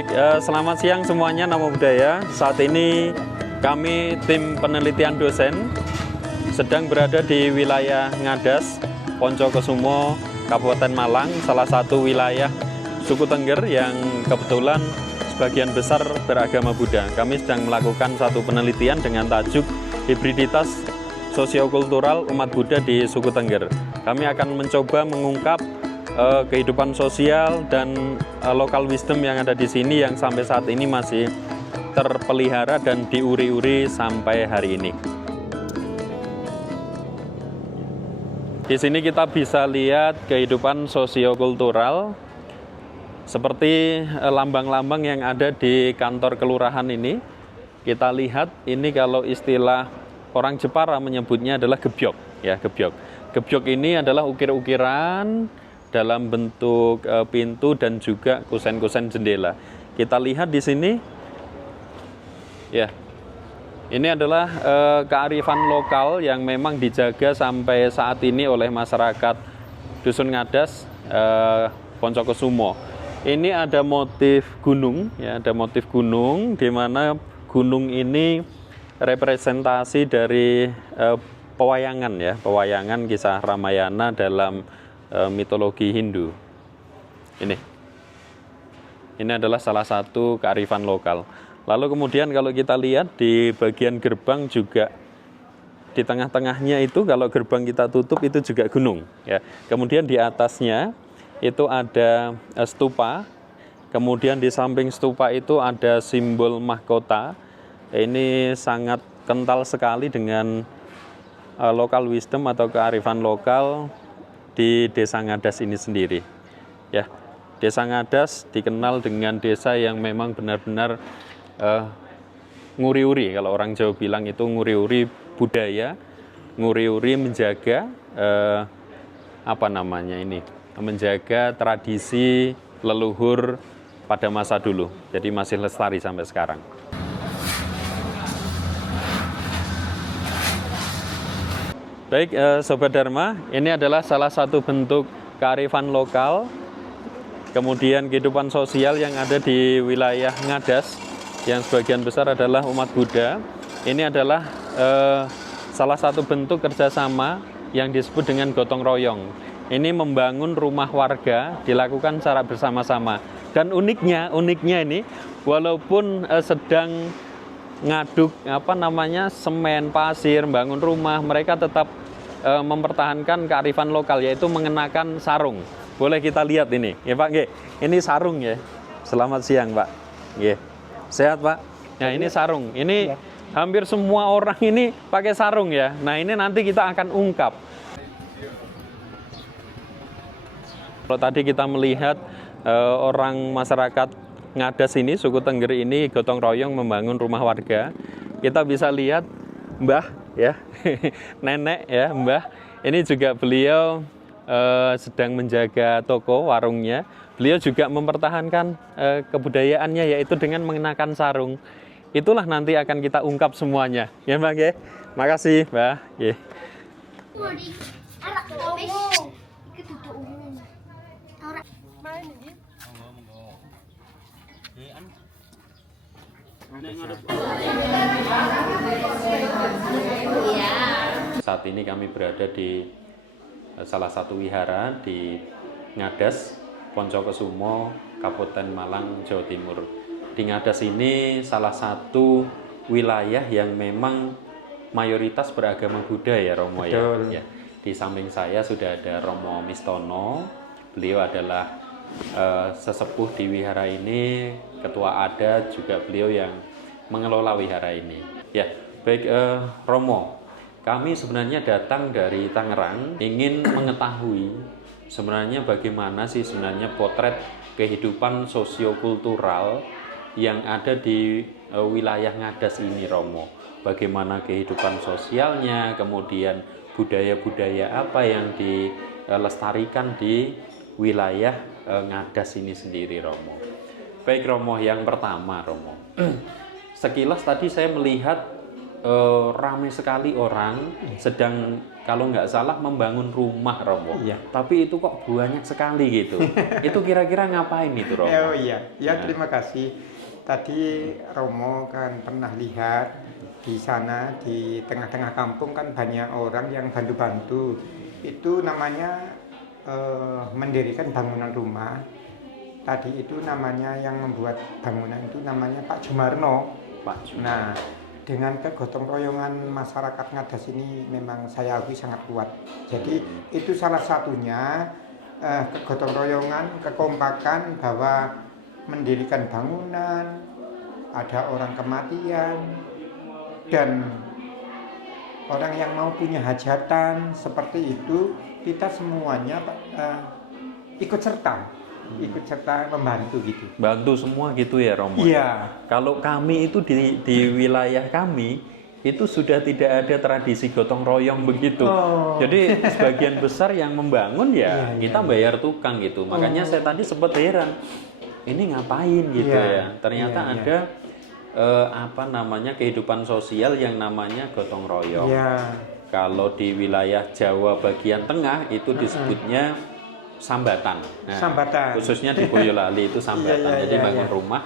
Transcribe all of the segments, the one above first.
Baik, selamat siang semuanya, Namo Buddhaya. Saat ini kami tim penelitian dosen sedang berada di wilayah Ngadas, Poncokusumo, Kabupaten Malang, salah satu wilayah suku Tengger yang kebetulan sebagian besar beragama Buddha. Kami sedang melakukan satu penelitian dengan tajuk hibriditas sosiokultural umat Buddha di suku Tengger. Kami akan mencoba mengungkap kehidupan sosial dan local wisdom yang ada di sini yang sampai saat ini masih terpelihara dan diuri-uri sampai hari ini. Di sini kita bisa lihat kehidupan sosiokultural seperti lambang-lambang yang ada di kantor kelurahan ini. Kita lihat ini kalau istilah orang Jepara menyebutnya adalah gebyok, ya, gebyok. Gebyok ini adalah ukir-ukiran dalam bentuk pintu dan juga kusen-kusen jendela. Kita lihat di sini, ya, ini adalah kearifan lokal yang memang dijaga sampai saat ini oleh masyarakat Dusun Ngadas, Poncokusumo. Ini ada motif gunung, ya, ada motif gunung, di mana gunung ini representasi dari pewayangan, ya, pewayangan kisah Ramayana dalam mitologi Hindu. Ini adalah salah satu kearifan lokal. Lalu kemudian kalau kita lihat di bagian gerbang juga di tengah-tengahnya itu kalau gerbang kita tutup itu juga gunung, ya. Kemudian di atasnya itu ada stupa. Kemudian di samping stupa itu ada simbol mahkota. Ini sangat kental sekali dengan local wisdom atau kearifan lokal di Desa Ngadas ini sendiri, ya. Desa Ngadas dikenal dengan desa yang memang benar-benar nguri-uri, kalau orang Jawa bilang itu nguri-uri budaya, nguri-uri menjaga menjaga tradisi leluhur pada masa dulu. Jadi masih lestari sampai sekarang. Baik, Sobat Dharma, ini adalah salah satu bentuk kearifan lokal, kemudian kehidupan sosial yang ada di wilayah Ngadas, yang sebagian besar adalah umat Buddha. Ini adalah salah satu bentuk kerjasama yang disebut dengan gotong royong. Ini membangun rumah warga dilakukan secara bersama-sama. Dan uniknya ini, walaupun sedang ngaduk semen, pasir, bangun rumah, mereka tetap mempertahankan kearifan lokal, yaitu mengenakan sarung. Boleh kita lihat ini, ya Pak, ini sarung, ya. Selamat siang Pak, sehat Pak. Nah, ini sarung, ini hampir semua orang ini pakai sarung, ya. Nah, ini nanti kita akan ungkap. Kalau tadi kita melihat orang masyarakat Ngadas ini, suku Tengger ini gotong royong membangun rumah warga, kita bisa lihat Mbah, ya, nenek, ya, Mbah. Ini juga beliau sedang menjaga toko warungnya. Beliau juga mempertahankan kebudayaannya, yaitu dengan mengenakan sarung. Itulah nanti akan kita ungkap semuanya, ya Mbak. Makasih Mbak. Saat ini kami berada di salah satu wihara di Ngadas, Poncokusumo, Kabupaten Malang, Jawa Timur. Di Ngadas ini salah satu wilayah yang memang mayoritas beragama Buddha, ya Romo, ya. Di samping saya sudah ada Romo Mistono. Beliau adalah sesepuh di wihara ini, ketua adat, juga beliau yang mengelola wihara ini. Ya, baik, Romo, kami sebenarnya datang dari Tangerang, ingin mengetahui sebenarnya bagaimana sih sebenarnya potret kehidupan sosiokultural yang ada di wilayah Ngadas ini, Romo. Bagaimana kehidupan sosialnya, kemudian budaya-budaya apa yang dilestarikan di wilayah Ngadas ini sendiri, Romo. Baik Romo, yang pertama Romo, sekilas tadi saya melihat ramai sekali orang sedang kalau nggak salah membangun rumah Romo. Iya. Tapi itu kok banyak sekali gitu. Itu kira-kira ngapain itu Romo? Oh iya, ya terima kasih. Tadi Romo kan pernah lihat di sana di tengah-tengah kampung kan banyak orang yang bantu-bantu. Itu namanya mendirikan bangunan rumah. Tadi itu namanya yang membuat bangunan itu namanya Pak Jumarno. Pak Jumarno. Nah, dengan kegotong royongan masyarakat Ngadas ini memang saya akui sangat kuat. Jadi itu salah satunya kegotong royongan, kekompakan bahwa mendirikan bangunan, ada orang kematian dan orang yang mau punya hajatan seperti itu, kita semuanya ikut serta membantu gitu. Bantu semua gitu ya Romo? Iya. Kalau kami itu di wilayah kami itu sudah tidak ada tradisi gotong royong begitu. Jadi sebagian besar yang membangun ya kita bayar tukang gitu. Makanya saya tadi sempat heran, ini ngapain gitu ya. Ternyata ada apa namanya kehidupan sosial yang namanya gotong royong. Kalau di wilayah Jawa bagian tengah itu disebutnya sambatan. Nah, Sambatan. Khususnya di Boyolali itu sambatan. Jadi bangun rumah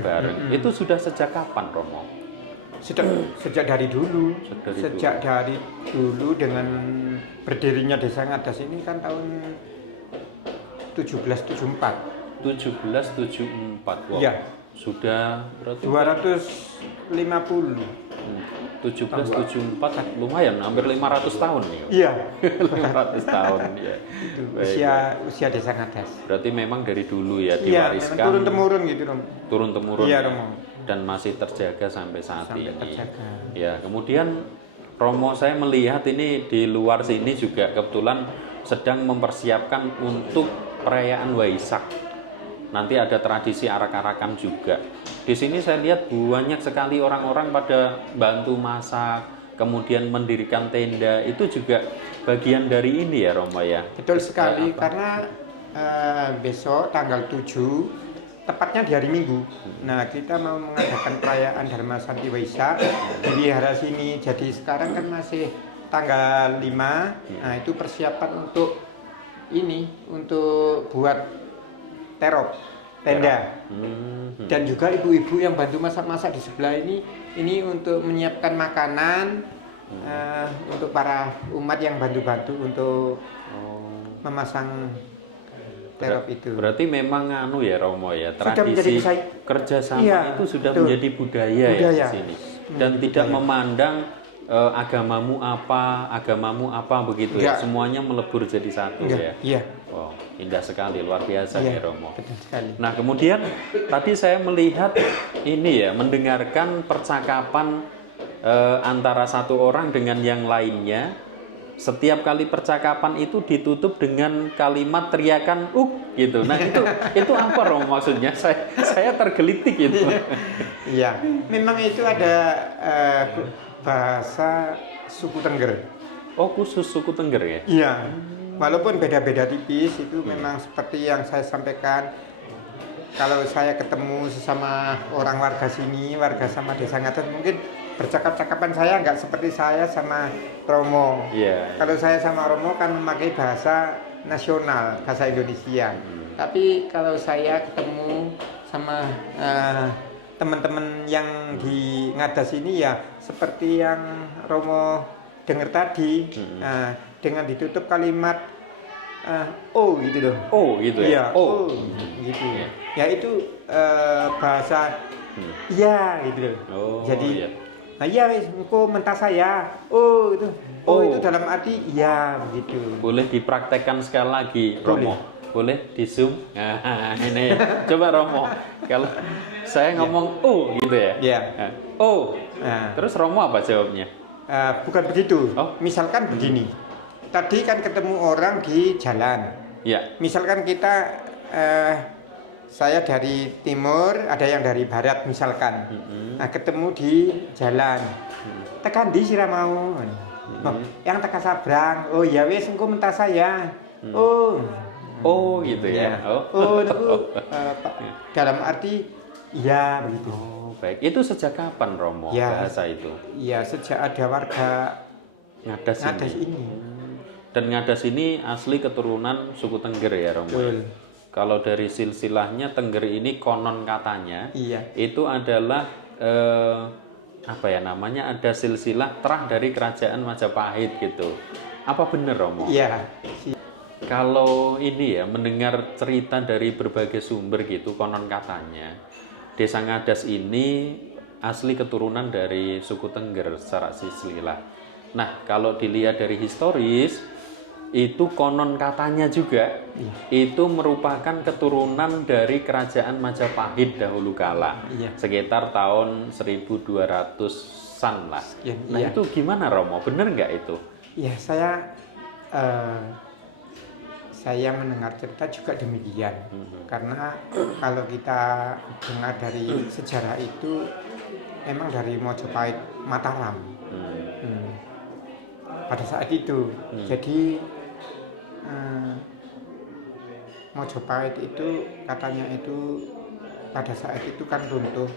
bareng. Itu sudah sejak kapan Romo? Sejak dari dulu. Sejak dari dulu dengan berdirinya Desa Ngadas ini kan tahun 1774. 1774. Wow. Iya. Sudah berarti 250. 1774 lumayan, hampir 500 tahun nih. Iya. 500 tahun ya. Itu Baik. usia Desa Ngadas. Berarti memang dari dulu ya Iya, diwariskan. turun temurun gitu, Rom. Turun temurun. Iya, ya. Romo. Dan masih terjaga sampai saat ini. Terjaga. Ya, kemudian Romo saya melihat ini di luar sini juga kebetulan sedang mempersiapkan untuk perayaan Waisak. Nanti ada tradisi arak-arakan juga. Di sini saya lihat banyak sekali orang-orang pada bantu masak, kemudian mendirikan tenda. Itu juga bagian dari ini ya Romo ya. Betul sekali karena besok tanggal 7 tepatnya di hari Minggu. Nah, kita mau mengadakan perayaan Dharma Santi Waisak di wihara sini. Jadi sekarang kan masih tanggal 5. Nah, itu persiapan untuk untuk buat terop tenda. Dan juga ibu-ibu yang bantu masak-masak di sebelah ini untuk menyiapkan makanan untuk para umat yang bantu-bantu untuk memasang terop itu. Berarti memang ya Romo ya, Sudah tradisi kerjasama itu sudah menjadi budaya ya di sini. Dan tidak memandang agamamu apa begitu ya. Semuanya melebur jadi satu ya. Iya. Wow, indah sekali, luar biasa ya Romo. Betul sekali. Nah, kemudian tadi saya melihat ini ya, mendengarkan percakapan antara satu orang dengan yang lainnya. Setiap kali percakapan itu ditutup dengan kalimat teriakan gitu. Nah, itu apa Romo maksudnya? Saya tergelitik gitu. Iya, memang itu ada bahasa suku Tengger. Oh, khusus suku Tengger ya? Iya. Walaupun beda-beda tipis, itu memang seperti yang saya sampaikan. Kalau saya ketemu sesama orang warga sini, warga sama Desa Ngadas, mungkin bercakap-cakapan saya nggak seperti saya sama Romo. Kalau saya sama Romo kan memakai bahasa nasional, bahasa Indonesia. Tapi kalau saya ketemu sama teman-teman yang di Ngadas ini ya seperti yang Romo dengar tadi, dengan ditutup kalimat gitu loh. Gitu ya? Gitu. Ya itu bahasa iya gitu loh. Jadi iya wis engko mentas saya. Itu. Itu dalam arti iya begitu. Boleh dipraktekkan sekali lagi Romo. Boleh di zoom. Nah, ini coba Romo. Kalau saya ngomong gitu ya. Iya. Terus Romo apa jawabnya? Bukan begitu. Misalkan begini. Tadi kan ketemu orang di jalan. Ya. Misalkan kita saya dari timur, ada yang dari barat misalkan. Nah, ketemu di jalan. Tekan di sira mau. Yang tekan sabrang. Oh ya wis engko mentas saya. Gitu ya. Dalam arti iya begitu. Baik. Itu sejak kapan Romo bahasa itu? Iya, sejak ada warga Ngadas Ngadas ini. ini. Dan Ngadas ini asli keturunan suku Tengger ya Romo. Betul. Kalau dari silsilahnya Tengger ini konon katanya Iya. itu adalah apa ya namanya, ada silsilah terah dari kerajaan Majapahit gitu. Apa benar Romo? Iya. Kalau ini ya mendengar cerita dari berbagai sumber gitu, konon katanya Desa Ngadas ini asli keturunan dari suku Tengger secara silsilah. Nah, kalau dilihat dari historis itu konon katanya juga itu merupakan keturunan dari kerajaan Majapahit dahulu kala. Iya. Sekitar tahun 1200-an lah. Ya, Nah, iya. itu gimana Romo? Bener nggak itu? Ya, saya mendengar cerita juga demikian. Karena kalau kita dengar dari sejarah itu memang dari Mojopahit Mataram. Pada saat itu. Jadi Mojopahit itu katanya itu pada saat itu kan runtuh.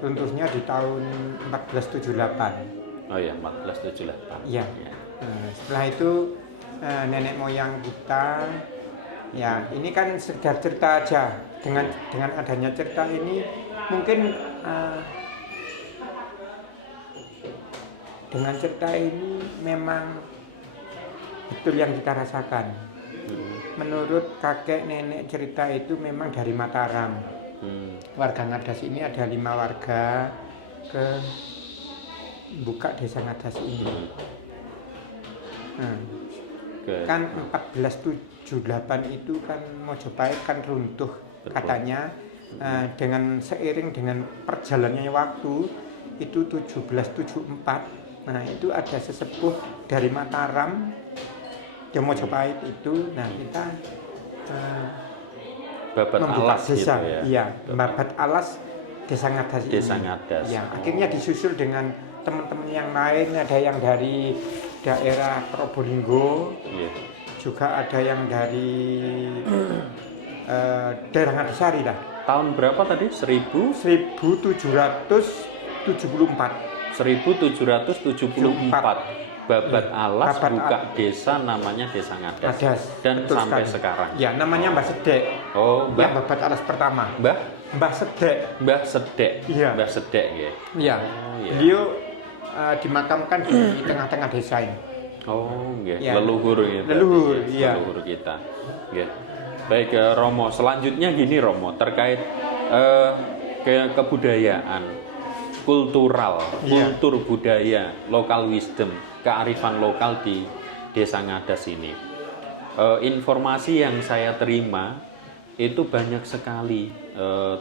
Runtuhnya di tahun 1478. Oh ya, 1478. Iya. Setelah itu nenek moyang kita, ya ini kan sekedar cerita aja. Dengan adanya cerita ini mungkin dengan cerita ini memang betul yang kita rasakan. Menurut kakek nenek cerita itu memang dari Mataram. Warga Ngadas ini ada 5 warga ke buka Desa Ngadas ini. Kan 1478 itu kan Mojopahit kan runtuh. Betul. Katanya dengan seiring dengan perjalannya waktu itu 1774. Nah, itu ada sesepuh dari Mataram ke Mojopahit itu. Nah, kita babat alas desa, gitu ya. Iya, babat alas Desa Ngadas ini. Desa Ngadas. Ya, akhirnya disusul dengan teman-teman yang lain, ada yang dari daerah Probolinggo. Iya. Juga ada yang dari daerah Ngadasari lah. Tahun berapa tadi? 1774. 1774 babat alas Babat buka desa namanya Desa Ngadas. Dan betul sampai sekali. sekarang. Ya, namanya Mbah Sedek. Oh, Yang babat alas pertama. Mbah Sedek. Mbah Sedek. Iya. Mbah Sedek ya. Iya. Iya. Beliau dimakamkan di tengah-tengah desa ini. Oh, nggih. Ya. Leluhur ya. Leluhur, iya. Leluhur kita. Nggih. Baik, Romo, selanjutnya gini Romo, terkait kebudayaan, kultural, kultur budaya, local wisdom, kearifan lokal di Desa Ngadas ini. Informasi yang saya terima itu banyak sekali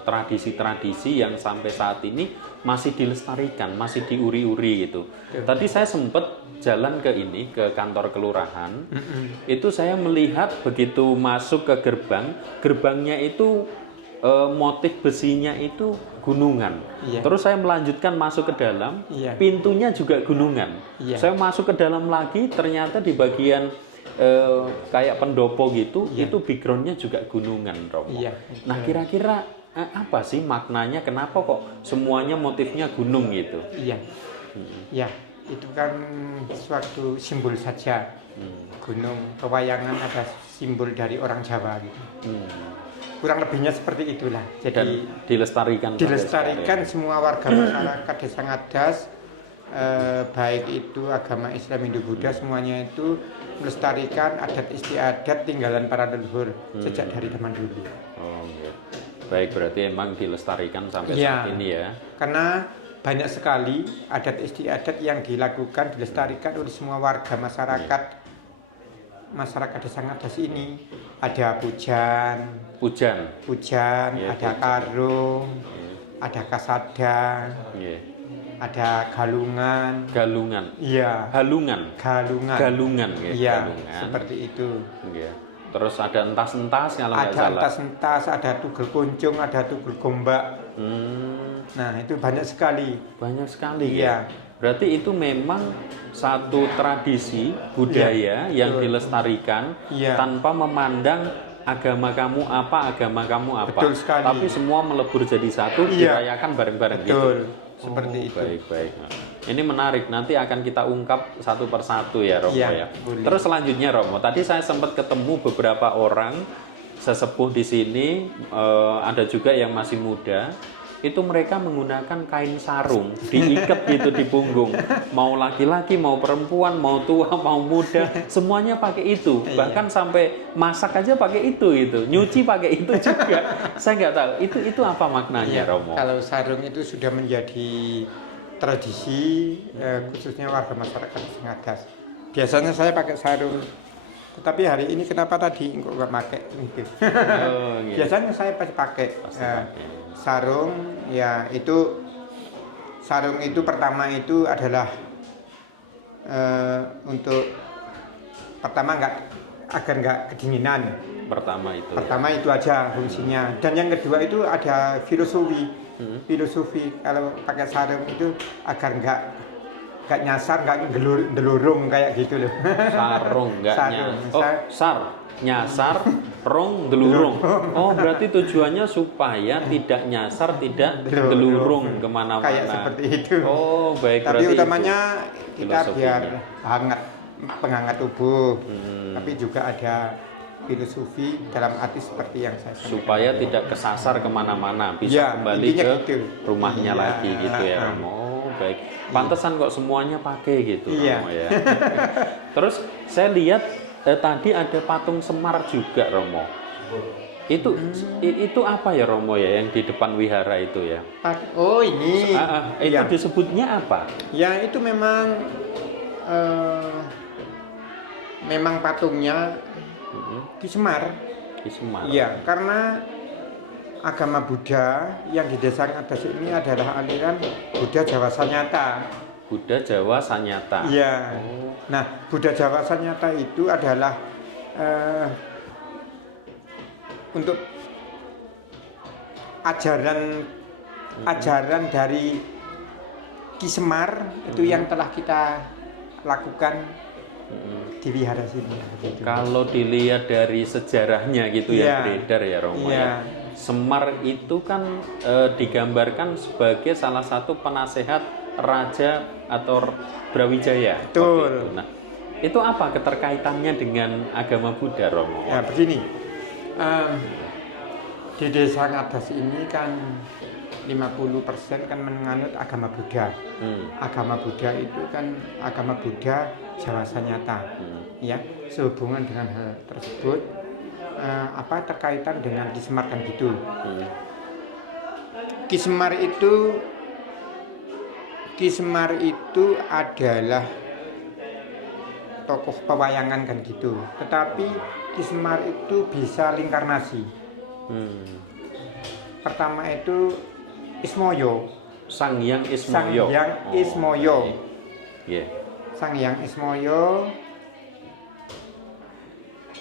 tradisi-tradisi yang sampai saat ini masih dilestarikan, masih diuri-uri gitu. Tadi saya sempat jalan ke kantor kelurahan. Itu saya melihat begitu masuk ke gerbangnya itu motif besinya itu gunungan. Terus saya melanjutkan masuk ke dalam, pintunya juga gunungan. Saya masuk ke dalam lagi, ternyata di bagian kayak pendopo gitu, itu backgroundnya juga gunungan, Romo. Nah, kira-kira apa sih maknanya? Kenapa kok semuanya motifnya gunung gitu? Ya, itu kan suatu simbol saja. Gunung, pewayangan ada simbol dari orang Jawa gitu. Kurang lebihnya seperti itulah. Jadi dan dilestarikan semua warga masyarakat Desa Ngadas, baik itu agama Islam, Hindu, Buddha, semuanya itu melestarikan adat istiadat tinggalan para leluhur sejak dari zaman dulu. Oh, iya. Baik, berarti emang dilestarikan sampai saat ini ya. Karena banyak sekali adat istiadat yang dilakukan, dilestarikan oleh semua warga masyarakat Desa Ngadas ini. Ada pujan, ada karung, ada kasada, ada galungan. Iya. Galungan. Iya. Seperti itu. Iya. Terus ada entas-entas kalau nggak salah. Ada entas-entas, ada tugel kuncung, ada tugel gombak. Nah, itu banyak sekali. Iya. Berarti itu memang satu tradisi budaya yang dilestarikan tanpa memandang agama kamu apa. Betul sekali. Tapi semua melebur jadi satu, dirayakan bareng-bareng gitu. Seperti itu. Baik. Ini menarik, nanti akan kita ungkap satu persatu ya Romo Iya, ya. boleh. Terus selanjutnya Romo, tadi saya sempat ketemu beberapa orang sesepuh di sini, ada juga yang masih muda. Itu mereka menggunakan kain sarung, diikat gitu di punggung. Mau laki-laki, mau perempuan, mau tua, mau muda, semuanya pakai itu. Bahkan sampai masak aja pakai itu gitu. Nyuci pakai itu juga. Saya nggak tahu, itu apa maknanya Romo? Kalau sarung itu sudah menjadi tradisi, khususnya warga masyarakat Ngadas. Biasanya saya pakai sarung, tetapi hari ini kenapa tadi kok nggak pakai gitu. Gitu. Biasanya saya pasti pakai sarung, ya itu sarung itu pertama itu adalah untuk pertama agar nggak kedinginan. Pertama itu aja fungsinya. Dan yang kedua itu ada filosofi. Filosofi kalau pakai sarung itu agar nggak nyasar, nggak gelurung kayak gitu loh. Sarung nggak nyasar, nyasar, rong, gelurung. Oh, berarti tujuannya supaya tidak nyasar, tidak gelurung kemana-mana. Kayak seperti itu. Oh, baik. Tapi utamanya kita biar filosofinya. hangat, penghangat tubuh. Tapi juga ada filosofi dalam arti seperti yang saya sampaikan. Supaya tidak kesasar kemana-mana, bisa Ya, kembali intinya ke gitu. rumahnya Iya. lagi gitu ya Romo. Oh, baik. Pantesan kok semuanya pakai gitu Iya. Romo ya. Terus saya lihat tadi ada patung Semar juga Romo. Itu apa ya Romo ya yang di depan wihara itu ya? Oh ini. Itu Ya. disebutnya apa? Ya itu memang memang patungnya Ki Semar. Di Semar. Iya, karena agama Buddha yang di Desa Ngadas ini adalah aliran Buddha Jawa Sanyata. Buddha Jawa Sanyata. Iya. Oh. Nah, Buddha Jawa Sanyata itu adalah untuk ajaran dari Ki Semar itu yang telah kita lakukan di wihara sini. Begitu. Kalau dilihat dari sejarahnya gitu Iya. yang beredar ya Romo Iya. ya. Semar itu kan digambarkan sebagai salah satu penasehat raja atau Brawijaya. Betul. waktu itu. Nah, itu apa keterkaitannya dengan agama Buddha Romo? Ya begini, di Desa Ngadas ini kan 50% kan menganut agama Buddha. Agama Buddha itu kan agama Buddha Jawa Sanyata. Ya, sehubungan dengan hal tersebut, terkaitan dengan Ki Semar kan gitu. Ki Semar itu adalah tokoh pewayangan kan gitu. Tetapi Ki Semar itu bisa lingkarnasi. Pertama itu Ismoyo. Sang Hyang Ismoyo. Sang Hyang Ismoyo. Iya. Sang Hyang Ismoyo.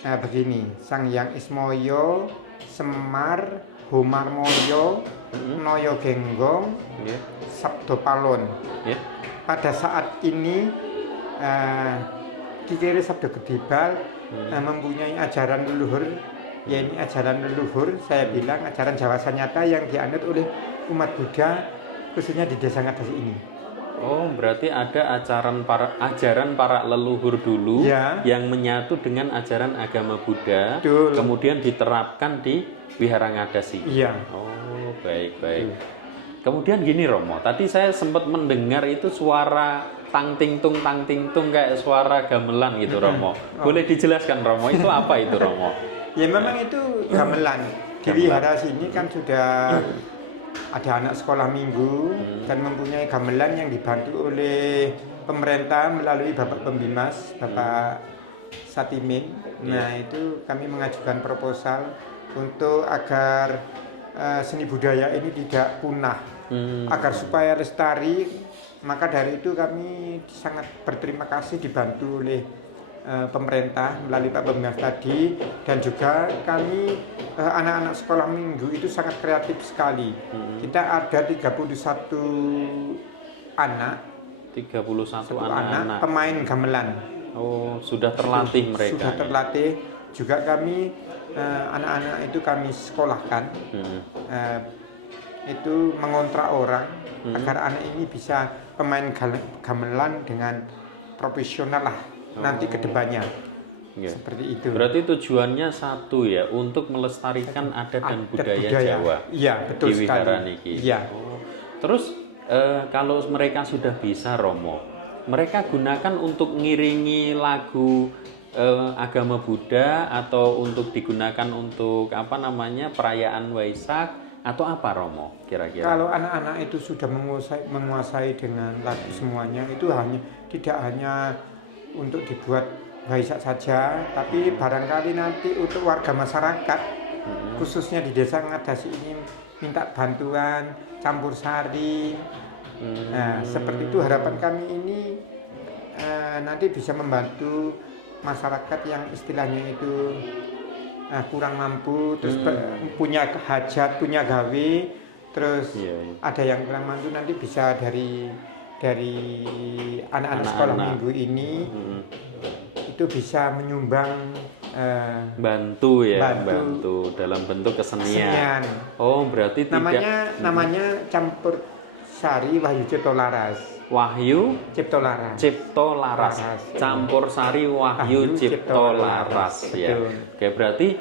Nah begini, Sang Hyang Ismoyo, Semar, Homarmoyo, Noyo Genggong, Iya. Sabdo Palon. Iya. Pada saat ini Kikiri Sabdo Gedibal mempunyai ajaran leluhur, yaitu ajaran leluhur, saya bilang ajaran Jawa Sanyata yang dianut oleh umat Buddha khususnya di Desa Ngadas ini. Oh, berarti ada ajaran para leluhur dulu Ya. yang menyatu dengan ajaran agama Buddha, Betul. kemudian diterapkan di Wihara Ngadas ini. Iya. Oh, baik. Kemudian gini Romo, tadi saya sempat mendengar itu suara tang ting tung kayak suara gamelan gitu Romo. Boleh dijelaskan Romo, itu apa itu Romo? Ya memang itu gamelan. Di wihara sini kan sudah ada anak sekolah minggu dan mempunyai gamelan yang dibantu oleh pemerintah melalui Bapak Pembimas, Bapak Satimin. Nah itu kami mengajukan proposal untuk agar seni budaya ini tidak punah, agar supaya lestari. Maka dari itu kami sangat berterima kasih dibantu oleh pemerintah melalui Pak Pembimas tadi, dan juga kami anak-anak sekolah minggu itu sangat kreatif sekali. Kita ada 31 anak 31 anak anak-anak. pemain gamelan. Oh, sudah terlatih mereka. Sudah terlatih. Juga kami anak-anak itu kami sekolahkan. Itu mengontrak orang agar anak ini bisa pemain gamelan dengan profesional lah nanti ke depannya. Ya. Seperti itu. Berarti tujuannya satu ya, untuk melestarikan adat dan budaya Jawa. Iya, betul di sekali. wihara niki. Iya. Terus kalau mereka sudah bisa Romo, mereka gunakan untuk ngiringi lagu agama Buddha atau untuk digunakan untuk apa namanya perayaan Waisak atau apa Romo kira-kira? Kalau anak-anak itu sudah menguasai dengan lagu semuanya, itu tidak hanya untuk dibuat Waisak saja, tapi barangkali nanti untuk warga masyarakat khususnya di desa Ngadasi ini minta bantuan campur sari. Nah, seperti itu harapan kami ini nanti bisa membantu masyarakat yang istilahnya itu kurang mampu, terus punya hajat, punya gawe, terus ada yang kurang mampu, nanti bisa dari anak-anak sekolah minggu ini itu bisa menyumbang bantu dalam bentuk kesenian. Oh, berarti namanya campur sari Wahyu Cipto Laras. Wahyu Cipto Laras. Campur sari Wahyu Cipto Laras ya. Oke, berarti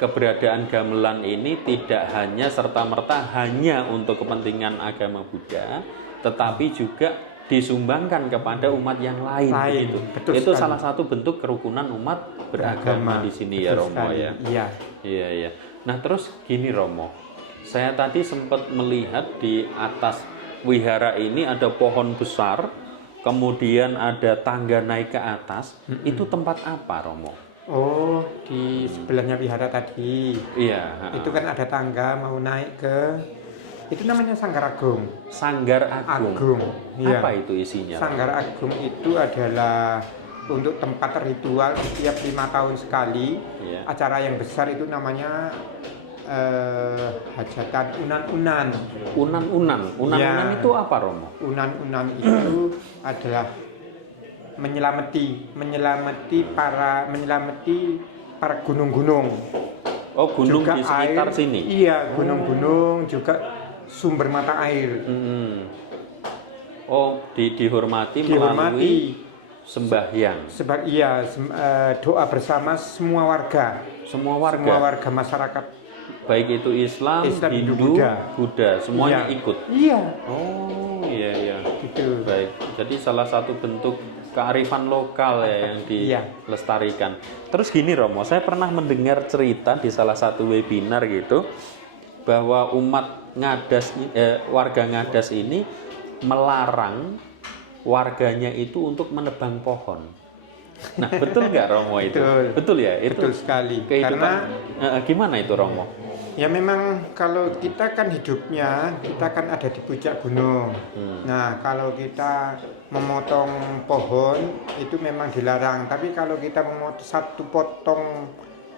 keberadaan gamelan ini tidak hanya serta-merta hanya untuk kepentingan agama Buddha, tetapi juga disumbangkan kepada umat yang lain gitu. Itu sekali. Salah satu bentuk kerukunan umat beragama di sini ya Romo sekali. Ya. Iya. Nah, terus gini Romo. Saya tadi sempat melihat di atas wihara ini ada pohon besar, kemudian ada tangga naik ke atas. Itu tempat apa Romo? Oh, di sebelahnya wihara tadi. Iya. Itu kan ada tangga mau naik ke, itu namanya Sanggar Agung. Sanggar Agung. Iya. Apa itu isinya? Sanggar Agung itu adalah untuk tempat ritual setiap 5 tahun sekali. Iya. Acara yang besar itu namanya hajatan unan-unan. Unan-unan itu apa Romo? Unan-unan itu adalah menyelamati para gunung-gunung. Oh, gunung juga di sekitar air, sini. Iya, gunung-gunung juga sumber mata air. Oh, dihormati melalui sembahyang. Doa bersama semua warga masyarakat. Baik itu Islam Hindu, Buddha, semuanya ikut. Iya. Oh, iya. Gitu. Baik. Jadi salah satu bentuk kearifan lokal ya yang dilestarikan. Terus gini Romo, saya pernah mendengar cerita di salah satu webinar gitu bahwa warga Ngadas ini melarang warganya itu untuk menebang pohon. Nah, betul nggak Romo itu? Betul ya? Betul sekali. Karena gimana itu Romo? Ya memang kalau kita kan hidupnya, kita kan ada di puncak gunung. Nah, kalau kita memotong pohon itu memang dilarang. Tapi kalau kita memotong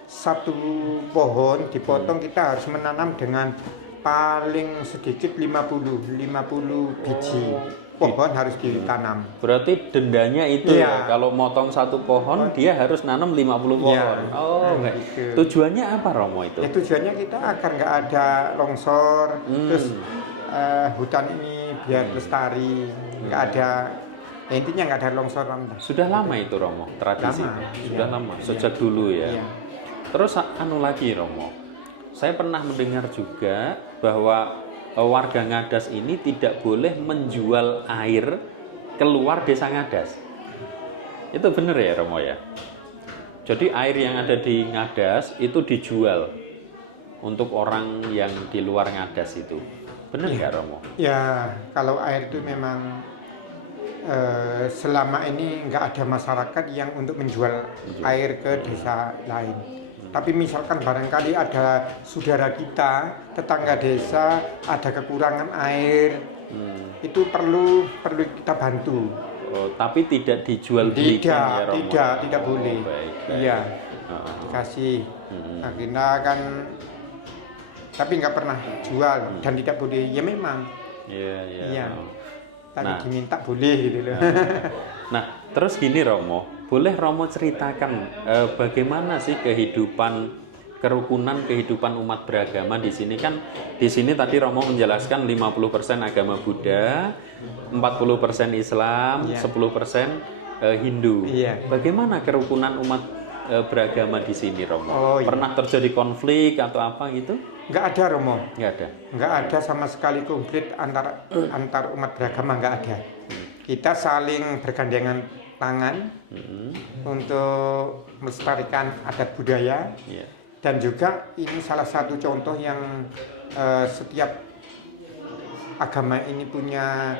satu pohon dipotong, kita harus menanam dengan paling sedikit 50 biji. Pohon harus ditanam. Berarti dendanya itu ya. Kalau motong satu pohon dia harus nanam 50 pohon. Gitu. Tujuannya apa Romo itu? Ya, tujuannya kita agar nggak ada longsor, terus hutan ini biar lestari, nggak ada. Intinya nggak ada longsoran. Sudah lama itu Romo tradisi. Sudah lama. Sejak dulu ya. Terus lagi Romo. Saya pernah mendengar juga bahwa warga Ngadas ini tidak boleh menjual air keluar desa Ngadas. Itu benar ya Romo ya? Jadi air yang ada di Ngadas itu dijual untuk orang yang di luar Ngadas itu. Benar nggak Romo? Ya, kalau air itu memang selama ini nggak ada masyarakat yang untuk menjual air ke desa lain. Tapi misalkan barangkali ada saudara kita, tetangga desa, ada kekurangan air, itu perlu kita bantu. Oh, tapi tidak dijual belikan ya Romo? Tidak boleh. Baik. Iya, dikasih. Akhirnya kan, tapi nggak pernah jual dan tidak boleh. Ya memang. Iya. Tapi diminta boleh gitu loh. Nah, terus gini Romo, boleh Romo ceritakan bagaimana sih kehidupan kerukunan kehidupan umat beragama di sini kan, di sini tadi Romo menjelaskan 50% agama Buddha, 40% Islam, Iya. 10% Hindu. Iya. Bagaimana kerukunan umat beragama di sini, Romo? Oh, iya. Pernah terjadi konflik atau apa gitu? Nggak ada, Romo. Nggak ada. Nggak ada sama sekali konflik antar umat beragama, nggak ada. Kita saling bergandengan tangan untuk melestarikan adat budaya. Iya. Dan juga ini salah satu contoh yang setiap agama ini punya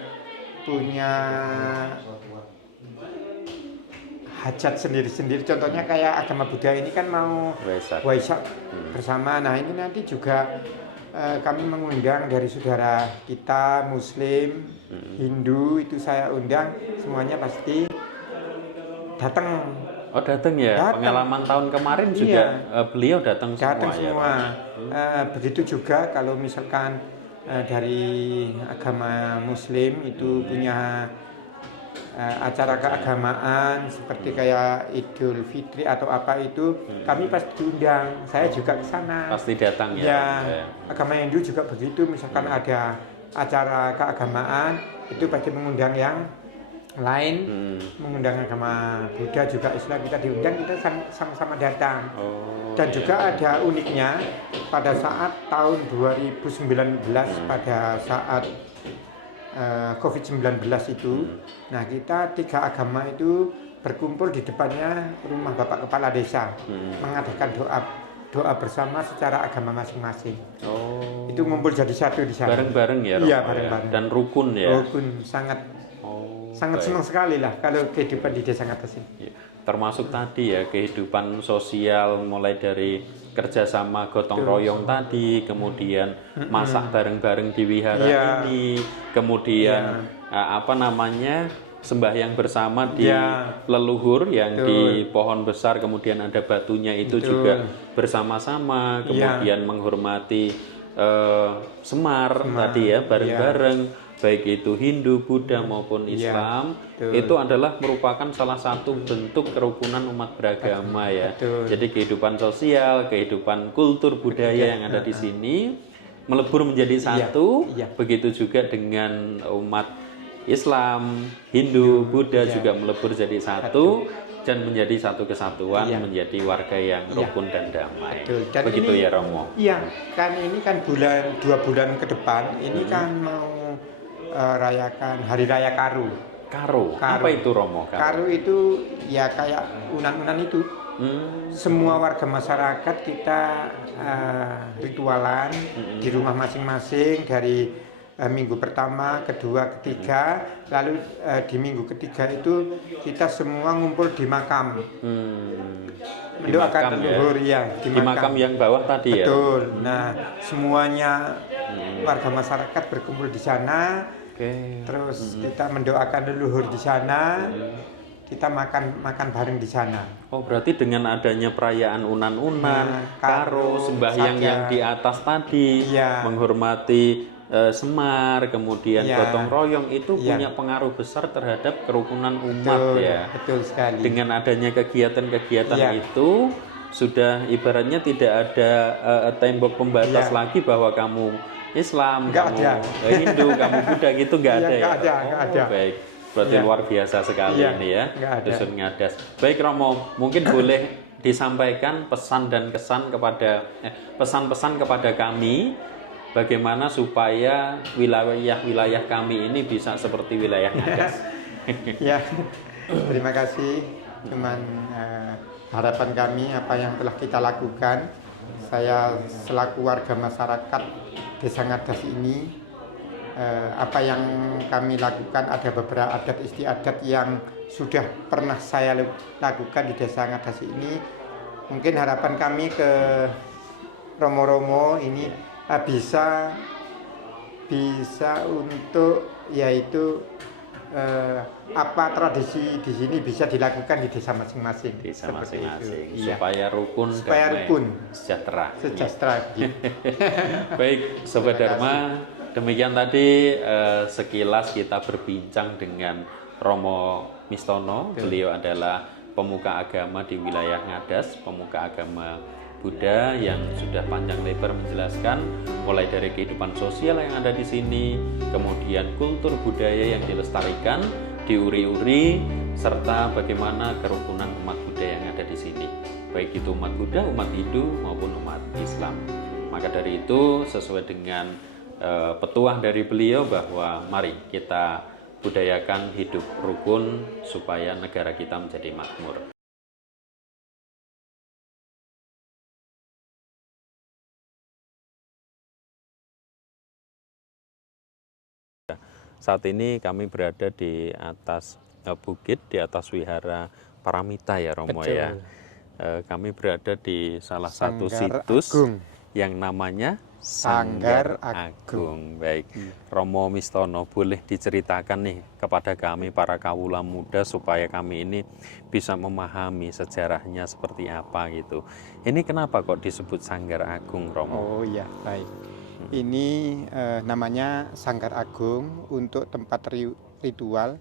hajat sendiri-sendiri. Contohnya kayak agama Buddha ini kan mau Waisak bersama. Nah ini nanti juga kami mengundang dari saudara kita Muslim, Hindu, itu saya undang semuanya pasti datang. Oh datang ya, Datang. pengalaman tahun kemarin juga beliau datang semua. Datang semua. Begitu juga kalau misalkan dari agama Muslim itu punya acara keagamaan seperti kayak Idul Fitri atau apa itu, kami pasti diundang. Saya juga ke sana. Pasti datang ya. Ya, agama Hindu juga begitu. Misalkan ada acara keagamaan itu pasti mengundang yang lain, mengundang agama Buddha juga Islam, kita diundang, kita sama-sama datang. Dan juga ada uniknya pada saat tahun 2019 pada saat COVID-19 itu, nah kita 3 agama itu berkumpul di depannya rumah Bapak Kepala Desa, mengadakan doa bersama secara agama masing-masing. Itu ngumpul jadi satu di sana. Bareng-bareng ya, iya, Romo, bareng-bareng. Dan rukun ya. Rukun, sangat Baik. senang sekali lah kalau kehidupan di Desa Ngadas ini. Ya, termasuk tadi ya kehidupan sosial, mulai dari kerjasama gotong royong tadi, kemudian masak bareng-bareng di wihara ini, kemudian apa namanya, sembahyang bersama di leluhur yang di pohon besar, kemudian ada batunya itu juga bersama-sama, kemudian menghormati Semar tadi ya, bareng-bareng. Baik itu Hindu, Buddha maupun Islam, itu adalah merupakan salah satu bentuk kerukunan umat beragama ya. Jadi kehidupan sosial, kehidupan kultur budaya yang ada di sini melebur menjadi satu. Begitu juga dengan umat Islam, Hindu, Buddha juga melebur jadi satu dan menjadi satu kesatuan, menjadi warga yang rukun dan damai. Dan begitu ini, ya Romo. Iya, kan ini kan 2 bulan ke depan ini kan mau rayakan Hari Raya Karu. Karu. Apa itu Romo? Karu itu ya kayak unan-unan itu. Semua warga masyarakat kita ritualan di rumah masing-masing dari minggu pertama, kedua, ketiga, lalu di minggu ketiga itu kita semua ngumpul di makam. Mendoakan leluhur ya, di makam yang bawah tadi. Betul. Ya. Nah, semuanya warga masyarakat berkumpul di sana. Terus kita mendoakan leluhur di sana. Kita makan bareng di sana. Oh, berarti dengan adanya perayaan unan-unan, karo, sembahyang yang di atas tadi, menghormati Semar, kemudian gotong royong itu punya pengaruh besar terhadap kerukunan umat. Betul sekali. Dengan adanya kegiatan-kegiatan itu sudah ibaratnya tidak ada tembok pembatas lagi bahwa kamu Islam, kamu Hindu, kamu Buddha gitu, nggak ada ya? Nggak ada. Baik, berarti luar biasa sekali ini ya, Dusun Ngadas. Baik Romo, mungkin boleh disampaikan pesan dan kesan kepada pesan-pesan kepada kami, bagaimana supaya wilayah-wilayah kami ini bisa seperti wilayah Ngadas. Ya, terima kasih. Cuman harapan kami apa yang telah kita lakukan, saya selaku warga masyarakat Desa Ngadas ini, apa yang kami lakukan, ada beberapa adat istiadat yang sudah pernah saya lakukan di Desa Ngadas ini. Mungkin harapan kami ke Romo-romo ini bisa untuk yaitu apa tradisi di sini bisa dilakukan di desa masing-masing. Desa masing-masing. Supaya rukun, sejahtera. Gitu. Baik, Sobat Dharma, demikian tadi sekilas kita berbincang dengan Romo Mistono. Beliau adalah pemuka agama di wilayah Ngadas, pemuka agama Buddha yang sudah panjang lebar menjelaskan mulai dari kehidupan sosial yang ada di sini, kemudian kultur budaya yang dilestarikan, diuri-uri, serta bagaimana kerukunan umat Buddha yang ada di sini, baik itu umat Buddha, umat Hindu maupun umat Islam. Maka dari itu sesuai dengan petuah dari beliau bahwa mari kita budayakan hidup rukun supaya negara kita menjadi makmur. Saat ini kami berada di atas bukit, di atas wihara Paramita ya Romo. Betul. Ya. Kami berada di salah satu Sanggar situs Agung. yang namanya Sanggar Agung. Baik, Romo Mistono, boleh diceritakan nih kepada kami para kawula muda supaya kami ini bisa memahami sejarahnya seperti apa gitu. Ini kenapa kok disebut Sanggar Agung, Romo? Oh iya, baik. Ini namanya Sanggar Agung untuk tempat ritual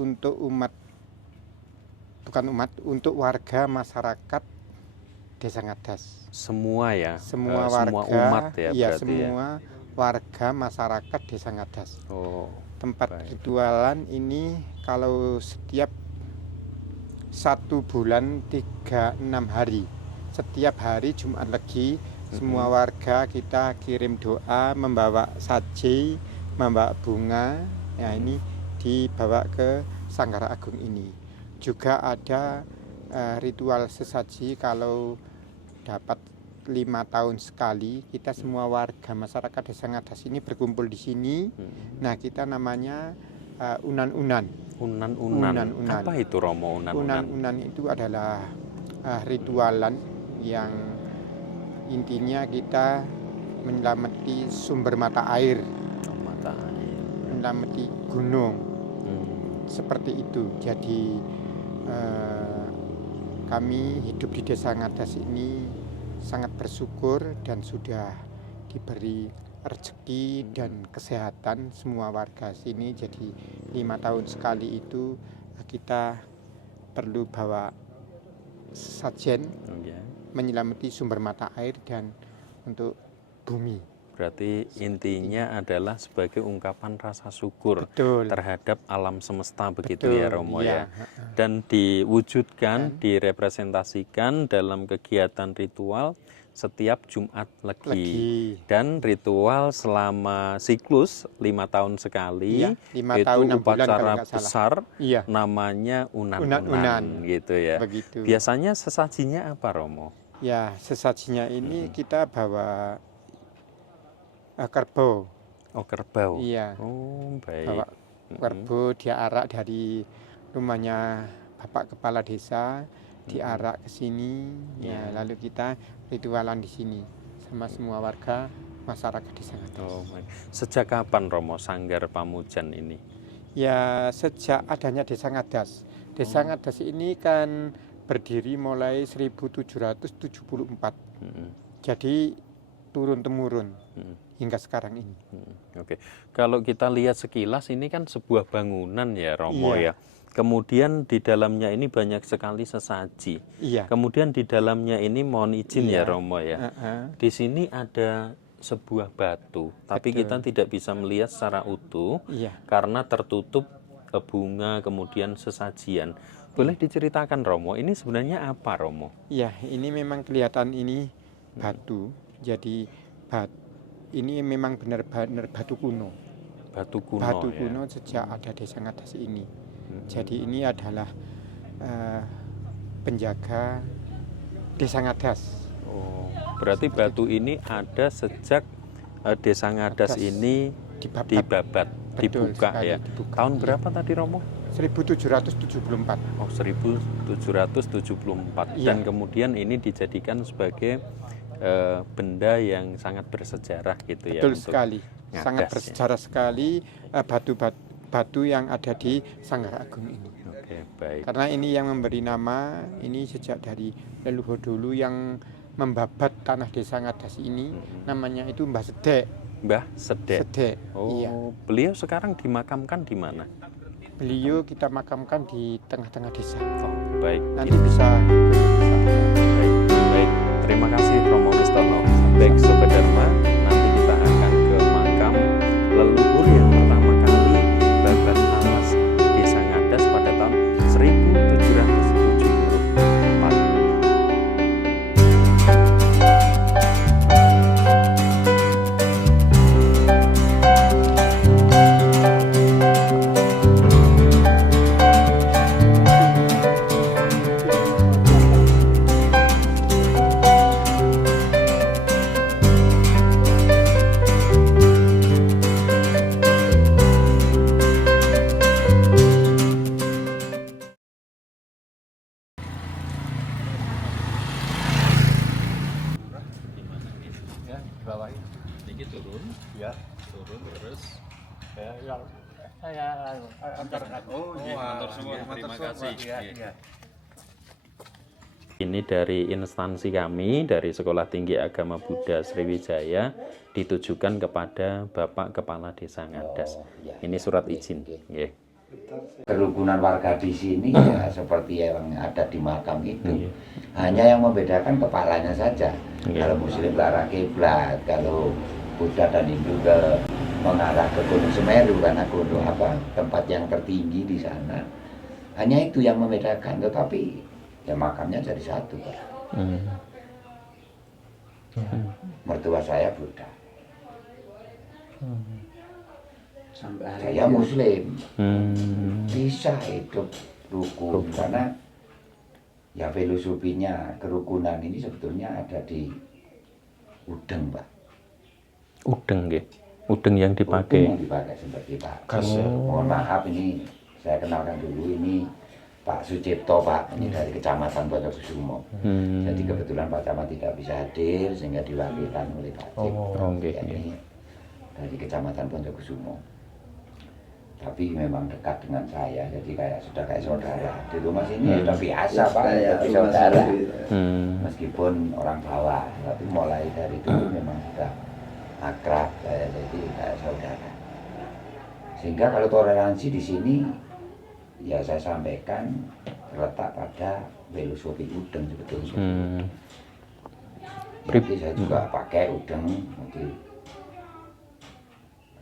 untuk untuk warga masyarakat Desa Ngadas. Semua ya, Semua semua warga, umat ya iya, berarti semua warga masyarakat Desa Ngadas. Oh, Tempat baik. ritualan ini kalau setiap 1 bulan 36 hari, setiap hari Jumat Legi, semua warga kita kirim doa, membawa saji, membawa bunga, ya ini dibawa ke Sanggar Agung ini. Juga ada ritual sesaji kalau dapat 5 tahun sekali, kita semua warga masyarakat Desa Ngadas ini berkumpul di sini. Nah, kita namanya unan-unan. Unan-unan. Apa itu Romo unan-unan? Unan-unan itu adalah ritualan yang intinya kita menyelamati sumber mata air, Mata air. menyelamati gunung, seperti itu. Jadi kami hidup di Desa Ngadas ini sangat bersyukur dan sudah diberi rezeki dan kesehatan semua warga sini. Jadi 5 tahun sekali itu kita perlu bawa sajen, menyelamati sumber mata air dan untuk bumi. Berarti intinya adalah sebagai ungkapan rasa syukur Betul. terhadap alam semesta begitu Betul, ya Romo iya. ya. Dan diwujudkan, direpresentasikan dalam kegiatan ritual setiap Jumat Legi. Dan ritual selama siklus 5 tahun sekali, Iya, 5 itu tahun, 6 bulan kalau upacara nggak salah. besar Iya. namanya Unan-unan. unan-unan gitu ya. Begitu. Biasanya sesajinya apa Romo? Ya, sesajinya ini kita bawa kerbau. Oh, kerbau. Iya. Oh, baik. Bawa kerbau diarak dari rumahnya Bapak Kepala Desa, diarak ke sini. Ya, lalu kita ritualan di sini sama semua warga masyarakat Desa Ngadas. Oh, baik. Sejak kapan Romo Sanggar Pamujan ini? Ya, sejak adanya Desa Ngadas. Desa Ngadas ini kan berdiri mulai 1774. Jadi turun-temurun hingga sekarang ini. Oke. Kalau kita lihat sekilas ini kan sebuah bangunan ya Romo Iya. ya. Kemudian di dalamnya ini banyak sekali sesaji. Iya. Kemudian di dalamnya ini mohon izin ya Iya. Romo ya. Di sini ada sebuah batu, tapi Betul. kita tidak bisa melihat secara utuh Iya. karena tertutup bunga kemudian sesajian. Boleh diceritakan Romo, ini sebenarnya apa Romo? Iya, ini memang kelihatan ini batu. Jadi ini memang benar-benar batu kuno. Batu kuno. Batu ya? kuno sejak ada Desa Ngadas ini. Jadi ini adalah penjaga Desa Ngadas. Oh, berarti batu ini ada sejak Desa Ngadas ini dibabat, Betul dibuka sekali, ya. dibuka. Tahun berapa tadi Romo? 1774. Oh, 1774. Iya. Dan kemudian ini dijadikan sebagai benda yang sangat bersejarah gitu ya. Betul untuk sekali. Ngadas, Sangat ya. bersejarah sekali batu yang ada di Sanggar Agung ini. Oke, baik. Karena ini yang memberi nama, ini sejak dari leluhur dulu yang membabat tanah Desa Ngadas ini, namanya itu Mbah Sedek. Mbah Sedek. Sedek. Oh, Iya. beliau sekarang dimakamkan di mana? Beliau kita makamkan di tengah-tengah desa. Oh, baik. Nanti bisa. Baik. Baik Sobat Dharma, nanti kita akan ke makam leluhur yang pertama kali Babat Alas Desa Ngadas pada tahun 1774. Ini turun, ya turun terus saya antarkan. Oh, antar semua. Terima kasih. Ini dari instansi kami, dari Sekolah Tinggi Agama Buddha Sriwijaya, ditujukan kepada Bapak Kepala Desa Ngadas. Ini surat izin. Yeah. Kerukunan warga di sini ya seperti yang ada di makam itu. Hanya yang membedakan kepalanya saja. Kalau Muslim ke arah kiblat, kalau Buddha dan Hindu mengarah ke Gunung Semeru karena gunung tempat yang tertinggi di sana. Hanya itu yang membedakan, tetapi ya makamnya jadi satu, Pak. Mertua saya Buddha. Saya Muslim. Bisa hidup rukun karena ya filosofinya kerukunan ini sebetulnya ada di udeng, Pak. Udeng, ya. Udeng yang dipakai. Udeng yang dipakai seperti Pak. Mohon maaf, ini saya kenalkan dulu, ini Pak Sucipto, Pak. Ini dari Kecamatan Poncokusumo. Jadi kebetulan Pak Camat tidak bisa hadir sehingga diwakilkan oleh Pak Cip. Ini dari Kecamatan Poncokusumo. Tapi memang dekat dengan saya, jadi sudah kayak saudara. Di rumah sini sudah biasa, Pak, seperti saudara. Meskipun orang bawah, tapi mulai dari dulu memang sudah akrab, jadi kayak saudara. Sehingga kalau toleransi di sini, ya saya sampaikan terletak pada filosofi udeng sebetulnya. Jadi saya juga pakai udeng, jadi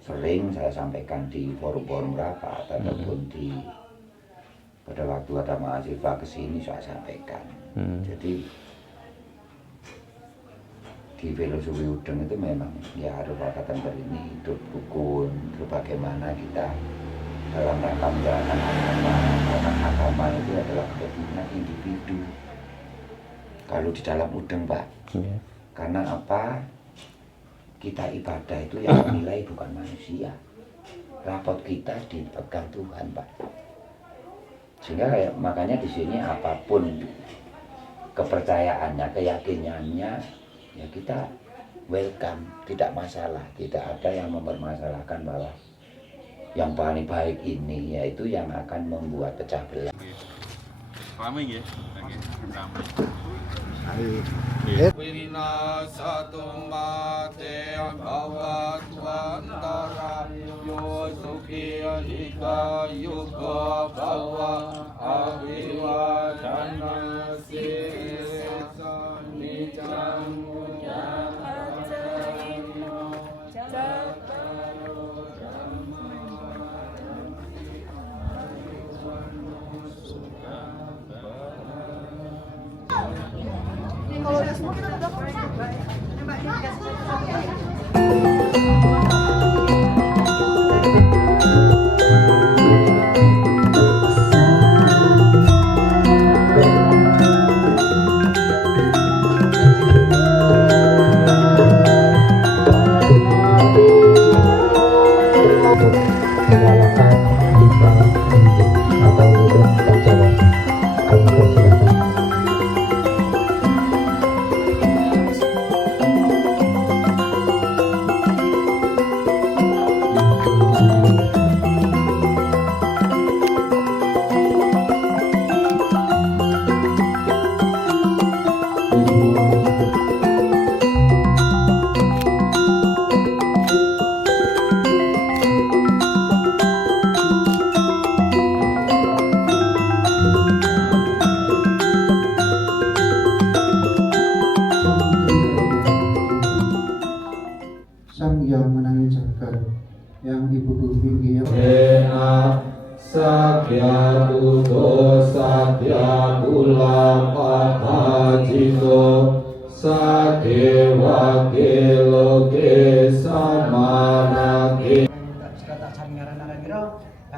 sering saya sampaikan di forum-forum rapat ataupun pada waktu ada mahasiswa kesini saya sampaikan. Jadi di filosofi udeng itu memang ya harus perkataan ini hidup rukun, terus bagaimana kita dalam rangka menjalankan agama. Karena agama itu adalah kepentingan individu. Kalau di dalam udeng, Pak, karena apa? Kita ibadah itu yang menilai bukan manusia. Rapot kita dipegang Tuhan, Pak. Sehingga makanya di sini apapun kepercayaannya, keyakinannya, ya kita welcome, tidak masalah. Tidak ada yang mempermasalahkan bahwa yang paling baik ini yaitu yang akan membuat pecah belah. Ramai ya? Ramai. Wina satu mate bhawatwantara yo sukhi adhika yuga bhava abhivadana sisa nijam Kalau udah semua kita ke belakang, Mbak. Mbak, ini dikasih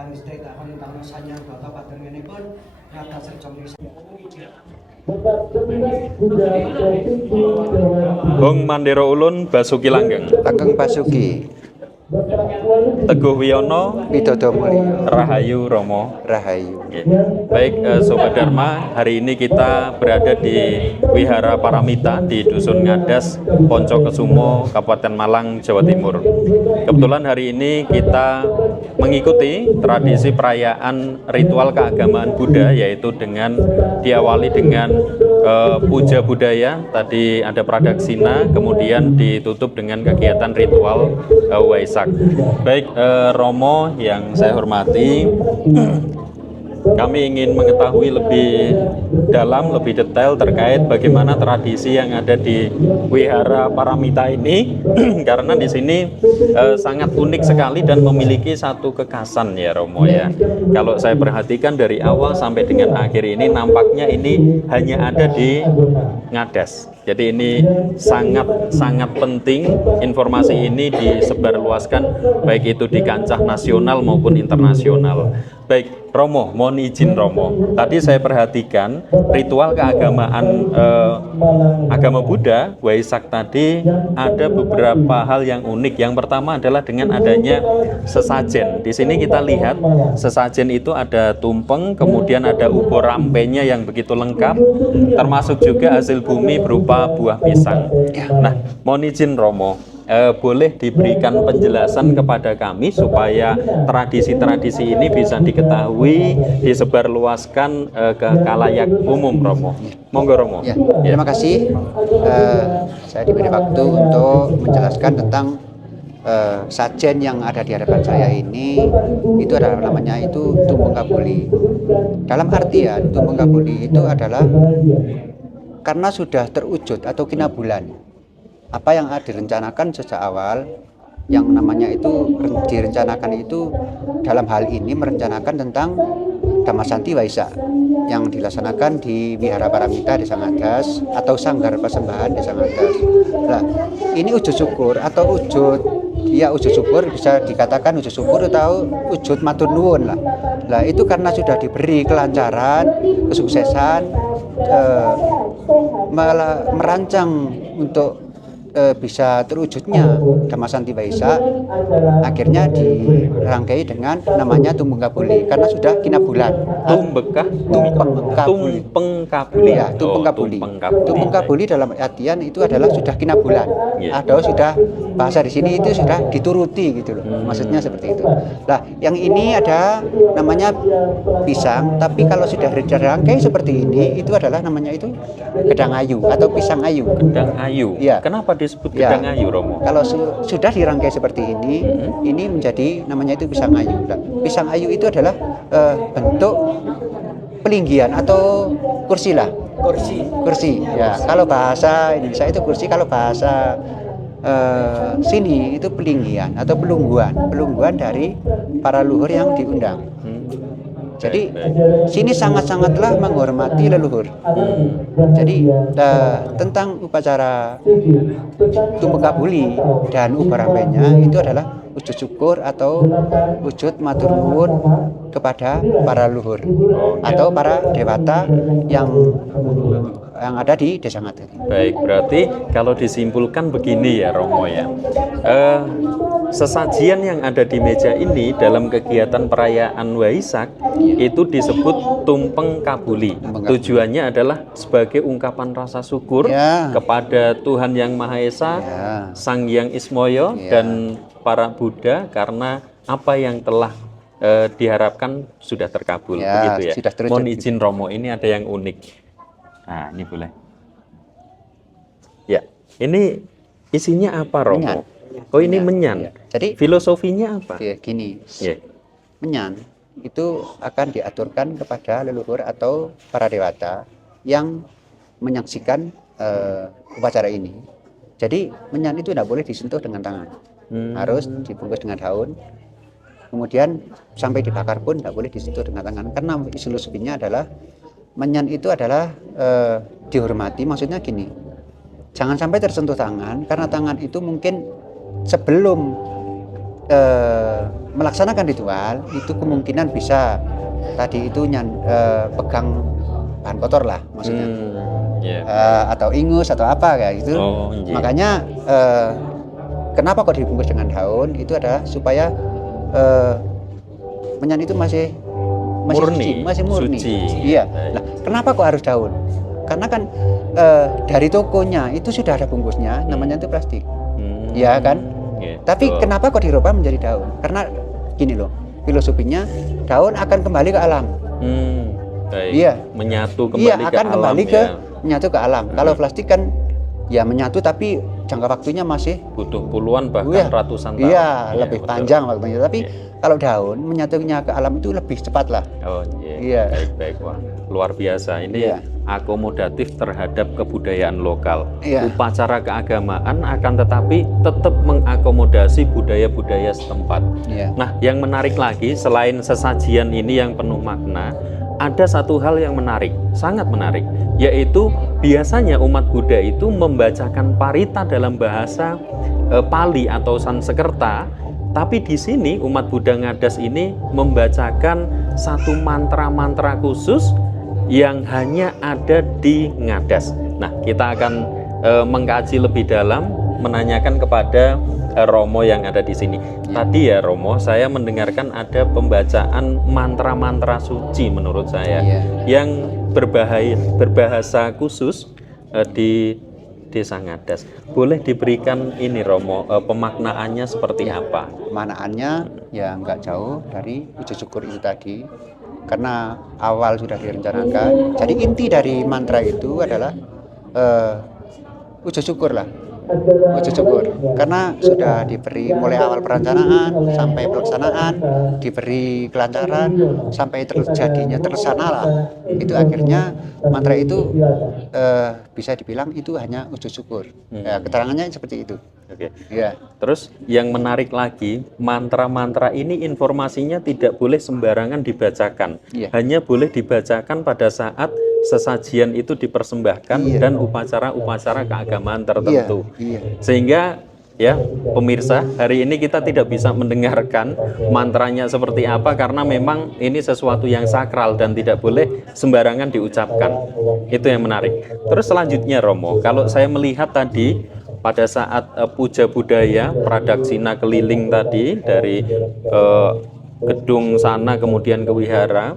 listrik akan utama sanya bapak paten ini pun rata serjong Hong Mandero Ulun Basuki Langgeng, Ageng Basuki, Teguh Wiono, Widodo Mulyo, Rahayu Romo. Rahayu. Oke. Baik, Sobat Dharma, hari ini kita berada di Wihara Paramita di Dusun Ngadas, Poncokesumo, Kabupaten Malang, Jawa Timur. Kebetulan hari ini kita mengikuti tradisi perayaan ritual keagamaan Buddha, yaitu dengan diawali dengan puja budaya, tadi ada pradaksina, kemudian ditutup dengan kegiatan ritual Waisak. Baik, Romo yang saya hormati, kami ingin mengetahui lebih dalam, lebih detail terkait bagaimana tradisi yang ada di Wihara Paramita ini, karena di sini sangat unik sekali dan memiliki satu kekhasan ya Romo ya. Kalau saya perhatikan dari awal sampai dengan akhir ini, nampaknya ini hanya ada di Ngadas. Jadi ini sangat penting informasi ini disebarluaskan baik itu di kancah nasional maupun internasional. Baik, Romo, mohon izin Romo. Tadi saya perhatikan ritual keagamaan agama Buddha, Waisak tadi ada beberapa hal yang unik. Yang pertama adalah dengan adanya sesajen. Di sini kita lihat sesajen itu ada tumpeng, kemudian ada ubur rampenya yang begitu lengkap, termasuk juga hasil bumi berupa buah pisang. Nah, mohon izin Romo, boleh diberikan penjelasan kepada kami supaya tradisi-tradisi ini bisa diketahui, disebarluaskan ke khalayak umum Romo. Monggo Romo. Ya, terima kasih. Saya diberi waktu untuk menjelaskan tentang sajen yang ada di hadapan saya ini. Itu adalah namanya itu tumpeng kabuli. Dalam artian tumpeng kabuli itu adalah karena sudah terwujud atau kina bulan apa yang direncanakan sejak awal, yang namanya itu direncanakan itu dalam hal ini merencanakan tentang Dhammasanti Waisak yang dilaksanakan di Wihara Paramita Desa Ngadas atau Sanggar Persembahan Desa Ngadas. Nah, ini wujud syukur atau wujud syukur, bisa dikatakan wujud syukur atau wujud matur nuwun lah. Nah, itu karena sudah diberi kelancaran, kesuksesan, merancang untuk bisa terwujudnya Dhammasanti Waisak, akhirnya dirangkai dengan namanya tumpeng kabuli karena sudah kina bulan. Tumpeng kabuli. Ya, tumpeng kabuli. Tumpeng kabuli dalam artian itu adalah sudah kina bulan. Atau sudah bahasa di sini itu sudah dituruti gitu loh. Maksudnya seperti itu. Nah, yang ini ada namanya pisang, tapi kalau sudah dirangkai seperti ini itu adalah namanya itu gedang ayu atau pisang ayu. Gedang ayu. Ya. Kenapa disebut gedang ayu Romo? Kalau sudah dirangkai seperti ini menjadi namanya itu pisang ayu. Nah, pisang ayu itu adalah bentuk pelinggian atau kursi lah. Kursi. Ya, kalau bahasa Indonesia itu kursi, kalau bahasa sini itu pelinggian atau pelungguan dari para luhur yang diundang. Jadi sini sangat-sangatlah menghormati leluhur. Jadi tentang upacara tumpeng kabuli dan ubur rampenya itu adalah wujud syukur atau wujud matur nuwun kepada para luhur atau para dewata yang ada di Desa Ngadas. Baik, berarti kalau disimpulkan begini ya Romo ya, sesajian yang ada di meja ini dalam kegiatan perayaan Waisak itu disebut tumpeng kabuli. Tujuannya adalah sebagai ungkapan rasa syukur kepada Tuhan Yang Maha Esa, Sang Hyang Ismoyo dan para Buddha karena apa yang telah diharapkan sudah terkabul, begitu ya. Mohon izin Romo, ini ada yang unik. Nah, ini boleh. Ya, ini isinya apa Romo? Menyan. Oh, ini menyan. Jadi filosofinya apa? Gini. Menyan itu akan diaturkan kepada leluhur atau para dewata yang menyaksikan upacara ini. Jadi menyan itu tidak boleh disentuh dengan tangan, harus dibungkus dengan daun. Kemudian sampai dibakar pun tidak boleh disentuh dengan tangan, karena filosofinya adalah menyan itu adalah dihormati. Maksudnya gini, jangan sampai tersentuh tangan, karena tangan itu mungkin sebelum melaksanakan ritual itu kemungkinan bisa tadi itu pegang bahan kotor lah maksudnya. Atau ingus atau apa kayak gitu. Makanya kenapa kok dibungkus dengan daun itu adalah supaya menyan itu masih murni, suci, masih murni. suci. Iya. Nah, kenapa kok harus daun? Karena kan dari tokonya itu sudah ada bungkusnya, namanya itu plastik. Iya kan? Tapi kenapa kok dirubah menjadi daun? Karena gini loh, filosofinya daun akan kembali ke alam. Baik. Iya. Menyatu kembali ke akan alam. Kembali ke menyatu ke alam. Kalau plastik kan ya menyatu tapi jangka waktunya masih butuh puluhan bahkan ratusan tahun. Iya, lebih panjang waktunya. Tapi kalau daun menyatunya ke alam itu lebih cepat lah. Oh iya. Baik. Wah, luar biasa. Ini akomodatif terhadap kebudayaan lokal. Upacara keagamaan akan tetapi tetap mengakomodasi budaya-budaya setempat. Nah, yang menarik lagi selain sesajian ini yang penuh makna, ada satu hal yang menarik, sangat menarik, yaitu biasanya umat Buddha itu membacakan parita dalam bahasa Pali atau Sanskerta, tapi di sini umat Buddha Ngadas ini membacakan satu mantra-mantra khusus yang hanya ada di Ngadas. Nah, kita akan mengkaji lebih dalam, menanyakan kepada Romo yang ada di sini. Tadi ya Romo, saya mendengarkan ada pembacaan mantra-mantra suci menurut saya yang berbahasa khusus di Desa Ngadas. Boleh diberikan ini Romo, pemaknaannya seperti apa? Pemaknaannya ya nggak jauh dari wujud syukur itu tadi. Karena awal sudah direncanakan. Jadi inti dari mantra itu adalah wujud syukur lah. Wujud syukur karena sudah diberi mulai awal perencanaan sampai pelaksanaan, diberi kelancaran sampai terjadinya terlaksana lah. Itu akhirnya mantra itu bisa dibilang itu hanya wujud syukur. Ya, keterangannya seperti itu. Oke. Ya. Terus yang menarik lagi, mantra-mantra ini informasinya tidak boleh sembarangan dibacakan. Hanya boleh dibacakan pada saat sesajian itu dipersembahkan dan upacara-upacara keagamaan tertentu. Sehingga ya pemirsa, hari ini kita tidak bisa mendengarkan mantranya seperti apa karena memang ini sesuatu yang sakral dan tidak boleh sembarangan diucapkan. Itu yang menarik. Terus selanjutnya Romo, kalau saya melihat tadi pada saat puja budaya pradaksina keliling tadi dari gedung sana kemudian ke wihara,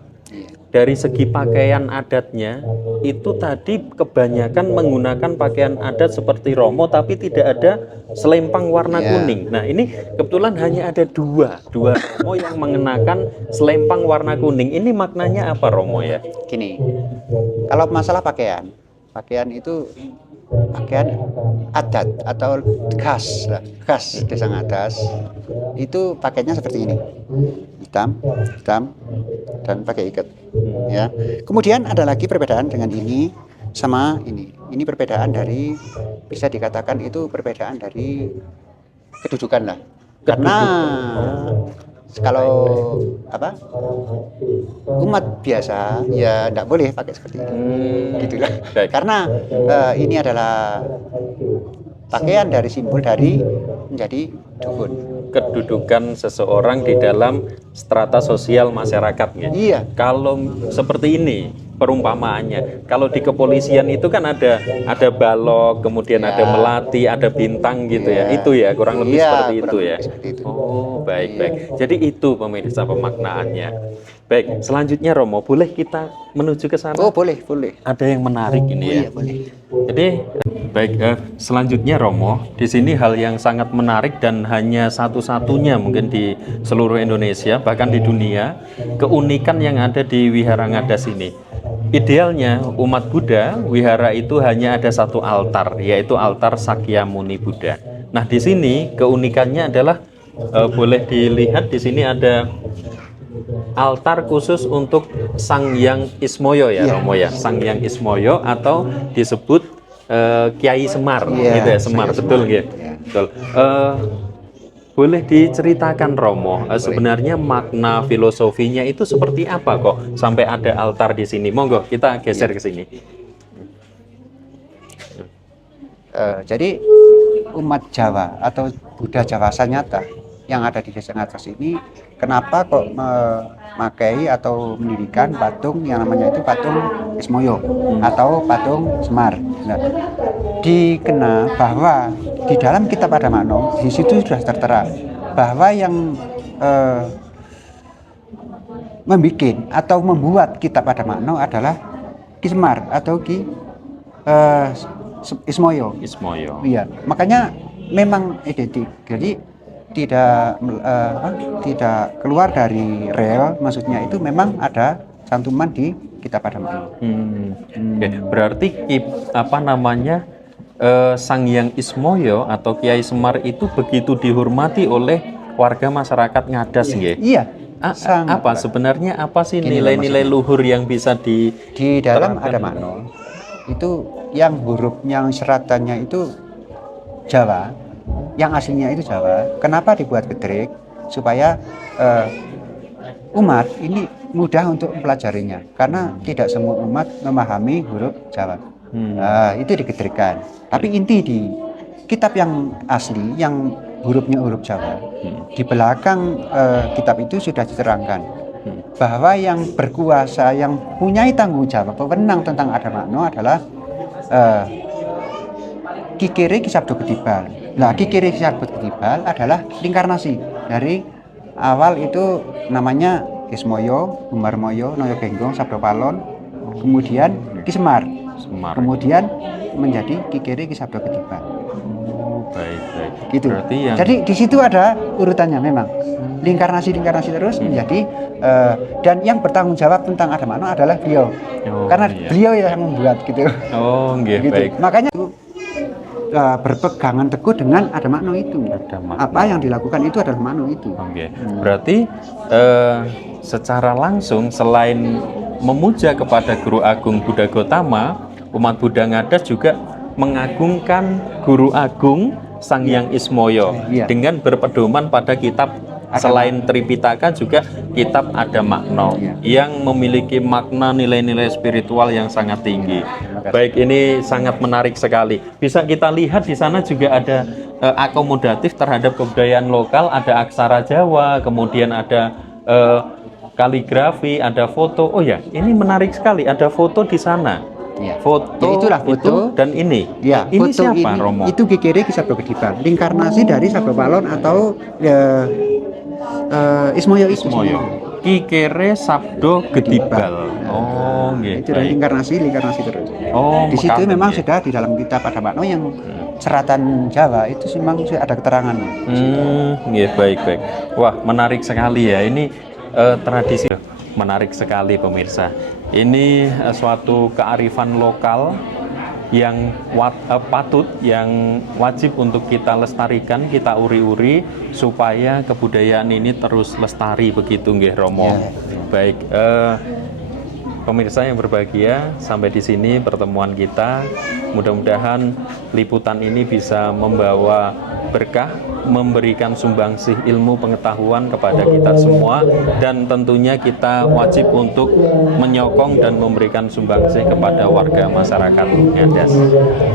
dari segi pakaian adatnya itu tadi kebanyakan menggunakan pakaian adat seperti Romo tapi tidak ada selempang warna kuning. Nah ini kebetulan hanya ada dua Romo yang mengenakan selempang warna kuning. Ini maknanya apa Romo ya? Gini, kalau masalah pakaian itu pakaian adat atau khas Desa Ngadas itu pakainya seperti ini, hitam dan pakai ikat ya. Kemudian ada lagi perbedaan dengan ini sama ini perbedaan dari, bisa dikatakan itu perbedaan dari kedudukan lah, karena kalau umat biasa ya tidak boleh pakai seperti ini, gitulah. Karena ini adalah pakaian dari simbol dari menjadi dukun. Kedudukan seseorang di dalam strata sosial masyarakatnya. Kalau seperti ini perumpamaannya, kalau di kepolisian itu kan ada balok, kemudian ada melati, ada bintang gitu ya. Itu ya kurang lebih seperti itu ya. Oh, baik. Jadi itu pemirsa pemaknaannya. Baik, selanjutnya Romo, boleh kita menuju ke sana? Oh, boleh. Ada yang menarik ini ya. Boleh. Jadi baik, selanjutnya Romo, di sini hal yang sangat menarik dan hanya satu-satunya mungkin di seluruh Indonesia, bahkan di dunia, keunikan yang ada di Wihara Ngadas ini. Idealnya umat Buddha, wihara itu hanya ada satu altar, yaitu altar Sakyamuni Buddha. Nah, di sini keunikannya adalah boleh dilihat di sini ada altar khusus untuk Sang Hyang Ismoyo ya, Romo ya, Sang Hyang Ismoyo atau disebut Kiai Semar, gitu ya, Semar, betul ya. Betul. Boleh diceritakan Romo, sebenarnya makna filosofinya itu seperti apa kok sampai ada altar di sini? Monggo kita geser ke sini. Jadi umat Jawa atau Buddha Jawa Sanyata yang ada di Desa Ngadas ini, kenapa kok memakai atau mendirikan patung yang namanya itu patung Ismoyo atau patung Semar. Nah, dikenal bahwa di dalam kitab Adamakno di situ sudah tertera bahwa yang membuat atau membuat kitab Adamakno adalah Ki Semar atau Ki Ismoyo. Ismoyo. Iya, makanya memang identik. Jadi tidak keluar dari rel, maksudnya itu memang ada cantuman di kitab Adamakno. Oke, berarti Sang Hyang Ismoyo atau Kiai Semar itu begitu dihormati oleh warga masyarakat Ngadas, nggih? Iya. Apa sebenarnya apa sih nilai-nilai luhur yang bisa di dalam terapkan? Adamakno itu yang huruf yang seratannya itu Jawa, yang aslinya itu Jawa. Kenapa dibuat gedrik? Supaya umat ini mudah untuk mempelajarinya, karena tidak semua umat memahami huruf Jawa. Itu digedrikkan. Tapi inti di kitab yang asli yang hurufnya huruf Jawa, di belakang kitab itu sudah diterangkan bahwa yang berkuasa, yang punya tanggung jawab, pewenang tentang Adamakno adalah Ki Kere Ki Sabdo Gedibal. Nah, Ki Kere Ki Sabdo Gedibal adalah inkarnasi dari awal itu namanya Ismoyo, Gumarmoyo, Noyo Genggong, Sabdo Palon, kemudian Ki Semar, kemudian menjadi Ki Kere Ki Sabdo Gedibal. Baik. Gitu. Berarti Jadi di situ ada urutannya memang. Lingkarnasi terus menjadi dan yang bertanggung jawab tentang Adamakno adalah beliau. Karena beliau yang membuat gitu. Oh, nggih, gitu. baik. Makanya berpegangan teguh dengan Adamakno itu. Apa yang dilakukan itu adalah Adamakno itu. Oke. Berarti secara langsung selain memuja kepada Guru Agung Buddha Gotama, umat Buddha Ngadas juga mengagungkan Guru Agung Sang Hyang Ismoyo dengan berpedoman pada kitab selain Tripitaka juga kitab Adamakno yang memiliki makna nilai-nilai spiritual yang sangat tinggi. Baik, ini sangat menarik sekali. Bisa kita lihat di sana juga ada akomodatif terhadap kebudayaan lokal, ada aksara Jawa, kemudian ada kaligrafi, ada foto. Oh ya, ini menarik sekali, ada foto di sana. Foto, ya, itulah foto itu dan ini. Ya, ini foto siapa, ini, Romo? Itu Ki Kere Ki Sabdo Gedibal, inkarnasi dari Sabdo Palon atau Ismoyo. Ki Kere Sabdo Gedibal. Oh, nggih. Itu dari inkarnasi terus. Oh, di situ mekaten, memang nggih. sudah di dalam kitab Adamakno yang seratan Jawa itu memang sudah ada keterangannya. Nggih, baik. Wah, menarik sekali ya. Ini tradisi menarik sekali pemirsa. Ini suatu kearifan lokal yang patut, yang wajib untuk kita lestarikan, kita uri-uri supaya kebudayaan ini terus lestari, begitu nggih Romo. Baik, pemirsa yang berbahagia, sampai di sini pertemuan kita. Mudah-mudahan liputan ini bisa membawa berkah, memberikan sumbangsih ilmu pengetahuan kepada kita semua, dan tentunya kita wajib untuk menyokong dan memberikan sumbangsih kepada warga masyarakat Ngadas.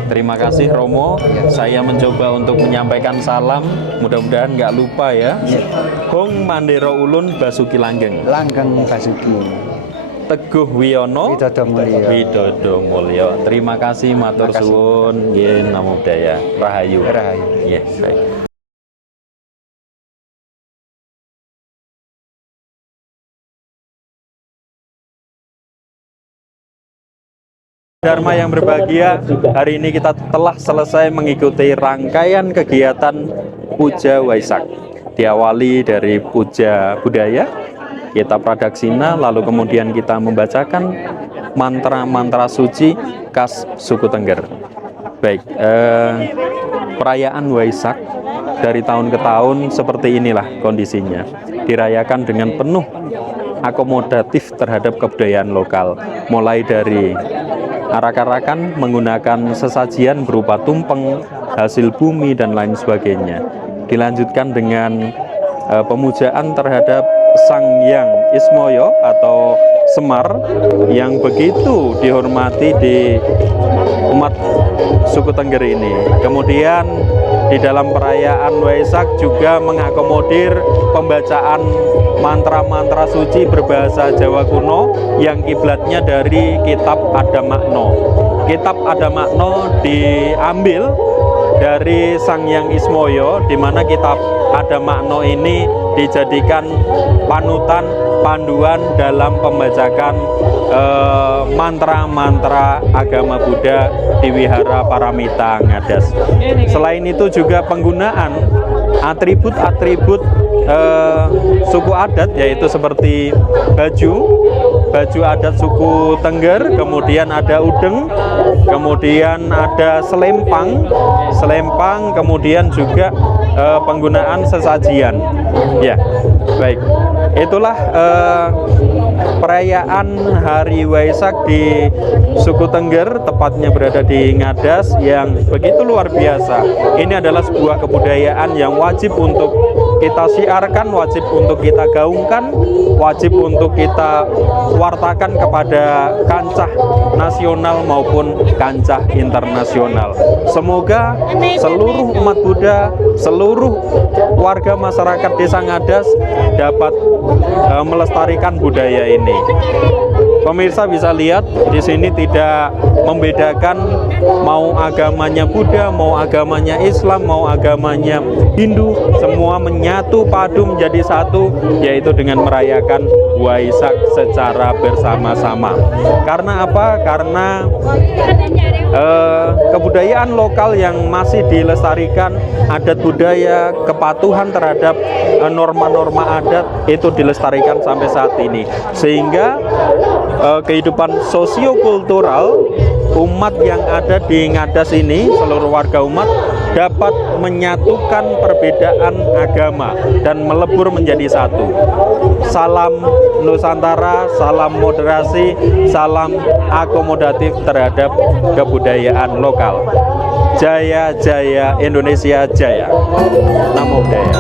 Terima kasih Romo, saya mencoba untuk menyampaikan salam, mudah-mudahan nggak lupa ya. Hong Mandero Ulun Basuki Langgeng Basuki Teguh Wiono Widodo Mulyo. Terima kasih, matur suwun. Nggih, namo buddhaya. Rahayu. Nggih, baik. Dharma yang berbahagia, hari ini kita telah selesai mengikuti rangkaian kegiatan Puja Waisak. Diawali dari puja budaya, kita pradaksina, lalu kemudian kita membacakan mantra-mantra suci khas suku Tengger. Baik, perayaan Waisak dari tahun ke tahun seperti inilah kondisinya. Dirayakan dengan penuh akomodatif terhadap kebudayaan lokal. Mulai dari arak-arakan menggunakan sesajian berupa tumpeng, hasil bumi, dan lain sebagainya. Dilanjutkan dengan pemujaan terhadap Sang Hyang Ismoyo atau Semar yang begitu dihormati di umat suku Tengger ini. Kemudian di dalam perayaan Waisak juga mengakomodir pembacaan mantra-mantra suci berbahasa Jawa kuno yang kiblatnya dari kitab Adamakno. Kitab Adamakno diambil dari Sang Hyang Ismoyo, di mana kitab Adamakno ini dijadikan panutan, panduan dalam pembacakan mantra-mantra agama Buddha di Wihara Paramita Ngadas. Selain itu juga penggunaan atribut-atribut suku adat, yaitu seperti baju adat suku Tengger, kemudian ada udeng, kemudian ada selempang, kemudian juga penggunaan sesajian. Ya, baik. Itulah perayaan Hari Waisak di suku Tengger, tepatnya berada di Ngadas, yang begitu luar biasa. Ini adalah sebuah kebudayaan yang wajib untuk kita siarkan, wajib untuk kita gaungkan, wajib untuk kita wartakan kepada kancah nasional maupun kancah internasional. Semoga seluruh umat Buddha, seluruh warga masyarakat Desa Ngadas dapat melestarikan budaya ini. Pemirsa bisa lihat di sini tidak membedakan mau agamanya Buddha, mau agamanya Islam, mau agamanya Hindu, semua menyatu padu menjadi satu, yaitu dengan merayakan Waisak secara bersama-sama. Karena apa? Karena kebudayaan lokal yang masih dilestarikan, adat budaya, kepatuhan terhadap norma-norma adat itu dilestarikan sampai saat ini, sehingga kehidupan sosiokultural umat yang ada di Ngadas ini, seluruh warga umat dapat menyatukan perbedaan agama dan melebur menjadi satu. Salam Nusantara, salam moderasi, salam akomodatif terhadap kebudayaan lokal. Jaya Jaya Indonesia Jaya. Namo Buddhaya.